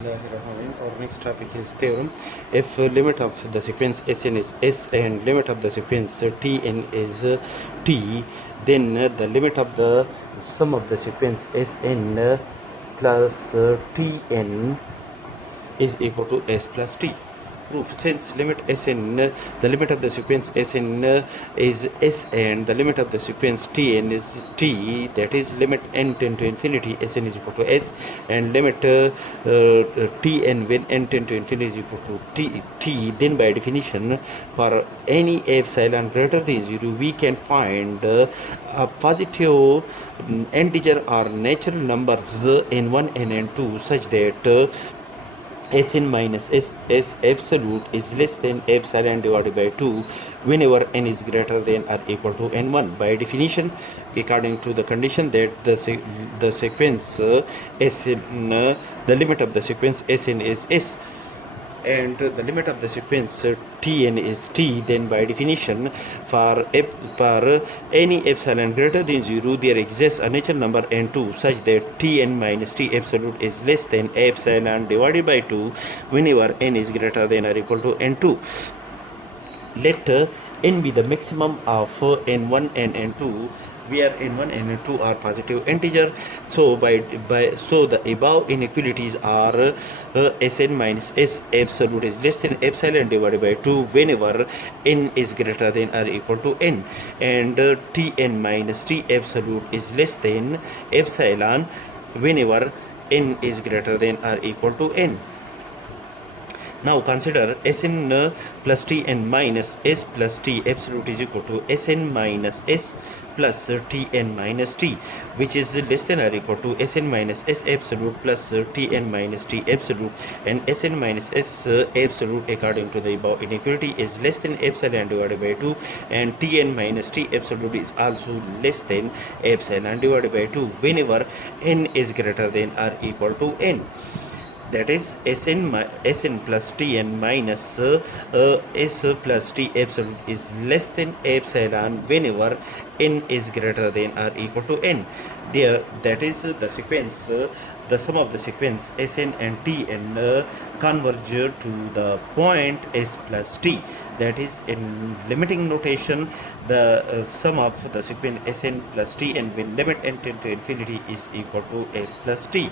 Our next topic is theorem. If limit of the sequence Sn is S and limit of the sequence Tn is T, then the limit of the sum of the sequence Sn plus Tn is equal to S plus T. Proof: since limit Sn, the limit of the sequence Sn is S and the limit of the sequence Tn is T, that is limit n tend to infinity Sn is equal to S and limit Tn when n tend to infinity is equal to T, then by definition for any epsilon greater than 0 we can find a positive integer or natural numbers n1 and n2 such that Sn minus S absolute is less than epsilon divided by 2 whenever n is greater than or equal to n1. By definition, according to the condition that the sequence Sn, the limit of the sequence Sn is S and the limit of the sequence Tn is T, then by definition for any epsilon greater than 0 there exists a natural number n2 such that Tn minus T absolute is less than epsilon divided by 2 whenever n is greater than or equal to n2. Let n be the maximum of n1 and n2 where n1 and n2 are positive integer. So so the above inequalities are Sn minus S absolute is less than epsilon divided by 2 whenever n is greater than or equal to n, and Tn minus T absolute is less than epsilon whenever n is greater than or equal to n. Now consider Sn plus Tn minus S plus T absolute is equal to Sn minus S plus Tn minus T, which is less than or equal to Sn minus S absolute plus Tn minus T absolute, and Sn minus S absolute according to the above inequality is less than epsilon divided by 2, and Tn minus T absolute is also less than epsilon divided by 2 whenever n is greater than or equal to n. That is Sn plus Tn minus S plus T absolute is less than epsilon whenever n is greater than or equal to n. There, that is the sequence, the sum of the sequence Sn and Tn converge to the point S plus T. That is, in limiting notation, the sum of the sequence Sn plus Tn when limit n tend to infinity is equal to S plus T.